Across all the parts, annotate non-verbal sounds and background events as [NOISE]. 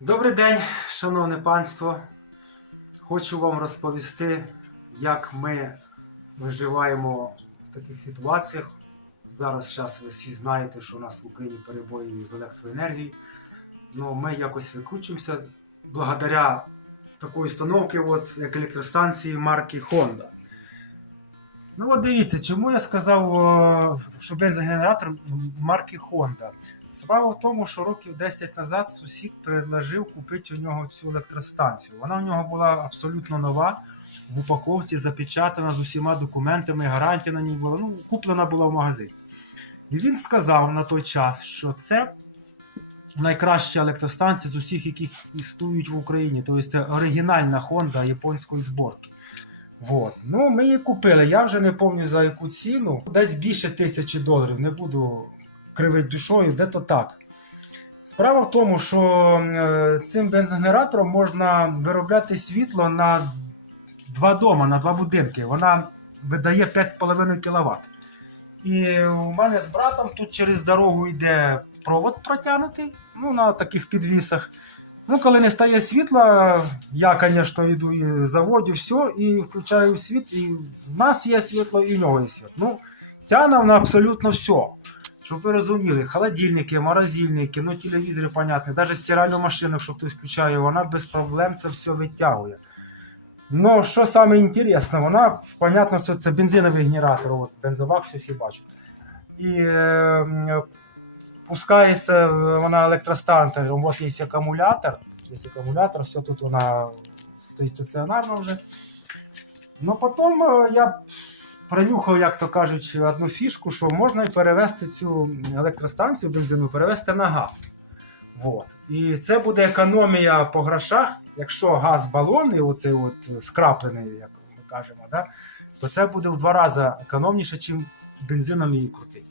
Добрий день, шановне панство. Хочу вам розповісти, як ми виживаємо в таких ситуаціях. Зараз зараз ви всі знаєте, що у нас в Україні перебої з електроенергією. Ну, ми якось викручуємося благодаря такої установки, от, як електростанції марки Honda. Ну от дивіться, чому я сказав, що бензогенератор марки Honda. Справа в тому, що років 10 назад сусід предложив купити у нього цю електростанцію. Вона у нього була абсолютно нова, в упаковці запечатана з усіма документами, гарантія на ній була. Ну, куплена була в магазині. І він сказав на той час, що це найкраща електростанція з усіх, які існують в Україні. Тобто це оригінальна Honda японської зборки. Вот. Ну, ми її купили. Я вже не пам'ятаю за яку ціну. Десь більше тисячі доларів. Не буду кривить душою, де то так. Справа в тому, що е, цим бензогенератором можна виробляти світло на два дома, на два будинки. Вона видає 5,5 кВт. І у мене з братом тут через дорогу йде провод протягнутий, ну, на таких підвісах. Ну, коли не стає світла, я, звісно, йду і заводю все, і включаю світ, і в нас є світло, і в нього є світло. Ну, тягне на абсолютно все. Щоб ви розуміли, холодильники, морозильники, ну телевізори, понятно, навіть стиральну машину, якщо хтось включає, вона без проблем це все витягує. Ну, що саме інтересне, вона, понятно, що це бензиновий генератор, от, бензобак, все всі бачать. І е, пускається вона електростанція, от є акумулятор, є акумулятор, все тут вона стоїть стаціонарно вже. Ну, потім е, я пронюхав, як то кажуть, одну фішку, що можна і перевести цю електростанцію бензину, перевести на газ. Вот. І це буде економія по грошах, якщо газ балонний, оцей от скраплений, як ми кажемо, да, то це буде в два рази економніше, ніж бензином її крутити.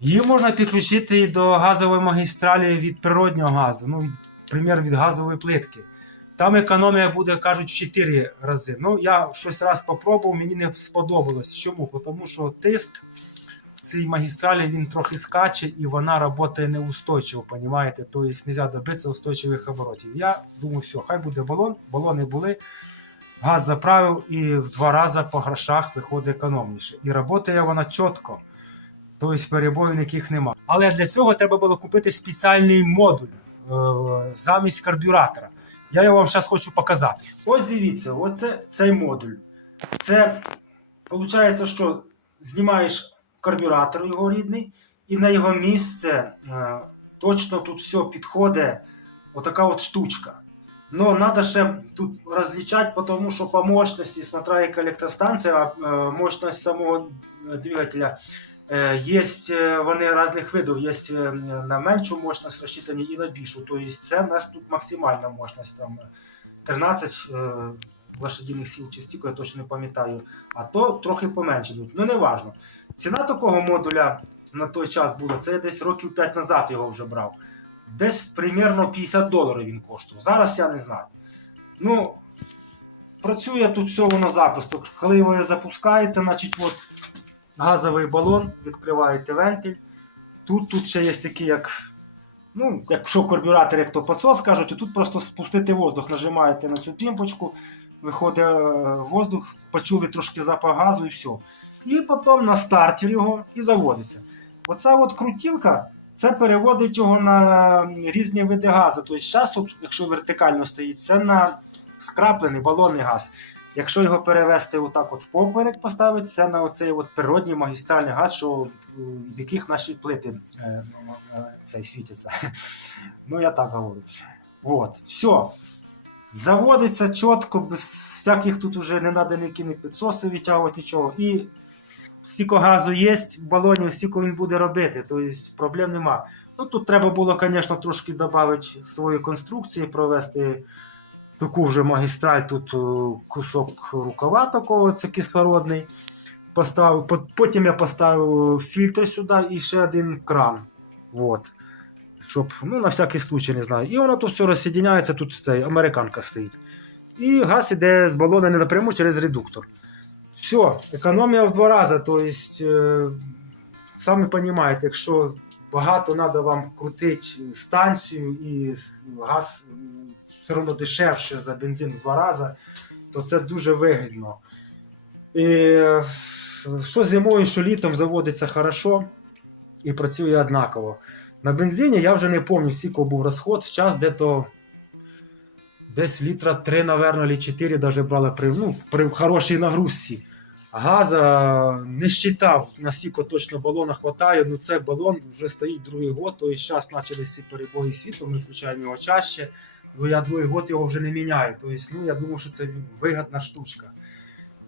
Її можна підключити і до газової магістралі від природнього газу, ну, наприклад, від газової плитки. Там економія буде, кажуть, в 4 рази. Ну, я щось раз попробував, мені не сподобалось. Чому? Тому що тиск в цій магістралі він трохи скаче і вона працює неустойчиво, розумієте? Тобто не можна добитися устойчивих оборотів. Я думаю, все, хай буде балон, балони були, газ заправив і в два рази по грошах виходить економніше. І працює вона чітко. Тобто перебоїв ніяких немає. Але для цього треба було купити спеціальний модуль е, замість карбюратора. Я його вам зараз хочу показати. Ось дивіться, оце цей модуль. Це виходить, що знімаєш карбюратор його рідний, і на його місце е, точно тут все підходить отака от штучка. Но треба ще тут розлічати, тому що по мощності, смотря яка електростанція, е, мощність самого двигателя е, є е, вони різних видів, є е, на меншу мощність розчитані і на більшу. Тобто це в нас тут максимальна мощність, там 13 е, лошадиних сил чи стільки, я точно не пам'ятаю. А то трохи поменше. Ну не важно. Ціна такого модуля на той час була, це я десь років 5 назад його вже брав. Десь примерно 50 доларів він коштував. Зараз я не знаю. Ну, працює тут все воно запросто. Коли ви запускаєте, значить, от газовий балон, відкриваєте вентиль. Тут, тут ще є такі, як. Ну, якщо карбюратор, як то підсос кажуть, тут просто спустити воздух, нажимаєте на цю пімпочку, виходить е, воздух, почули трошки запах газу і все. І потім на стартер його і заводиться. Оця от крутілка, це переводить його на різні види газу. Тобто зараз, якщо вертикально стоїть, це на скраплений балонний газ. Якщо його перевести отак от впоперек поставити, це на оцей от природній магістральний газ, що в в яких наші плити е, е, цей світяться. [LAUGHS] Ну, я так говорю. От, все. Заводиться чітко, без всяких тут уже не треба ніякі ні підсоси відтягувати, нічого. І стільки газу є в балоні, стільки він буде робити, тобто проблем нема. Ну, тут треба було, звісно, трошки додати свої конструкції, провести таку вже магістраль, тут е, кусок рукава такого, це кислородний. Поставив, потім я поставив фільтр сюди і ще один кран. Вот. Щоб, ну, на всякий случай, не знаю. І воно тут все розсоединяється, тут цей, американка стоїть. І газ іде з балона не напряму через редуктор. Все, економія в два рази. Тобто, самі розумієте, якщо багато треба вам крутити станцію і газ все одно дешевше за бензин в два рази, то це дуже вигідно. І що зимою, що літом заводиться хорошо і працює однаково. На бензині я вже не пам'ятаю, скільки був розход в час, де то десь літра 3, напевно, чи 4 даже брали при, ну, при хорошій нагрузці. Газа не считав, наскільки точно балона хватає. Ну це балон вже стоїть другий год, то і зараз почалися ці перебої світла, ми включаємо його чаще. Ну я другий год його вже не міняю. Тобто, ну я думаю, що це вигідна штучка.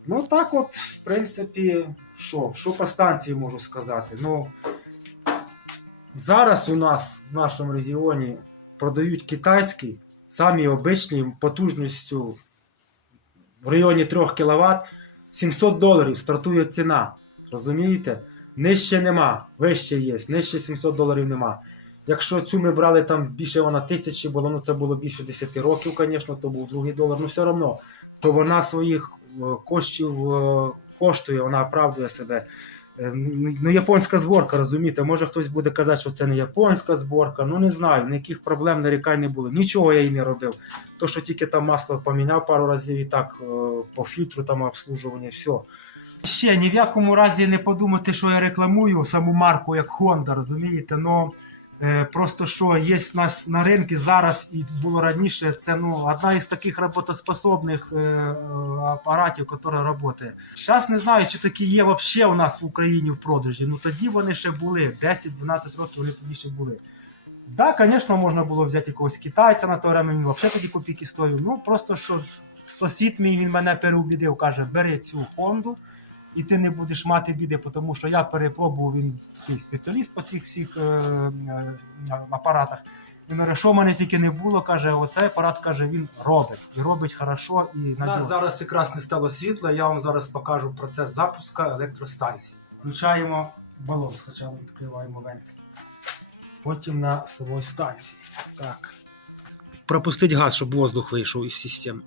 Ну так от, в принципі, що? Що по станції можу сказати? Ну, зараз у нас в нашому регіоні продають китайський, самі обичні потужністю в районі 3 кВт 700 доларів стартує ціна. Розумієте? Нижче нема, вище є, нижче 700 доларів нема. Якщо цю ми брали там більше вона тисячі було, ну це було більше 10 років, звісно, то був другий долар, ну все одно, то вона своїх е, коштів е, коштує, вона оправдує себе. Е, Ну, ну, японська зборка, розумієте, може хтось буде казати, що це не японська зборка, ну не знаю, ніяких проблем, нарікань не було. Нічого я їй не робив. То, що тільки там масло поміняв пару разів і так е, по фільтру там обслужування, все. Ще ні в якому разі не подумати, що я рекламую саму марку як Honda, розумієте? Ну, е, просто що є в нас на ринку зараз і було раніше, це ну, одна із таких роботоспособних е, е, апаратів, яка працює. Зараз не знаю, чи такі є взагалі у нас в Україні в продажі. Ну тоді вони ще були, 10-12 років вони тоді ще були. Так, да, звісно, можна було взяти якогось китайця на той время, він взагалі тоді копійки стоїв. Ну просто що сусід мій він мене переубідив, каже, бери цю фонду, і ти не будеш мати біди, тому що я перепробував він такий спеціаліст по цих всіх е, е, апаратах. Він каже, що в мене тільки не було, каже, оцей апарат каже, він робить і робить хорошо і. У нас зараз якраз не стало світла. Я вам зараз покажу процес запуску електростанції. Включаємо балон, спочатку відкриваємо вентиль. Потім на самій станції. Так. Пропустить газ, щоб воздух вийшов із системи.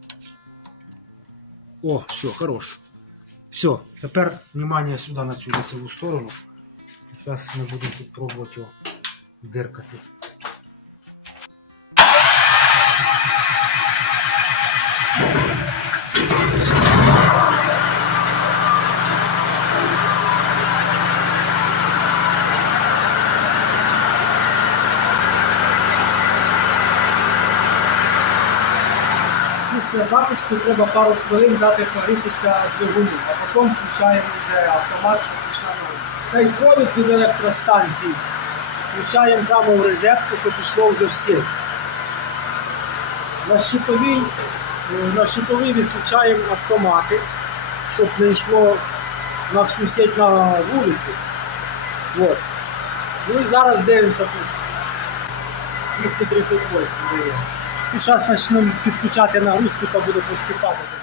О, все, хорош. Все, тепер внимание сюди на цю лицеву сторону. Зараз ми будемо тут пробувати його диркати. Після запуску треба пару хвилин дати погрітися двигуну, потім включаємо вже автомат, щоб пішла робота. Цей провід від електростанції включаємо прямо в розетку, щоб пішло вже все. На щитовий, на щитовий відключаємо автомати, щоб не йшло на всю сеть на вулицю. От. Ну і зараз дивимося тут. 230 вольт. І зараз почнемо підключати нагрузку та буде поступати.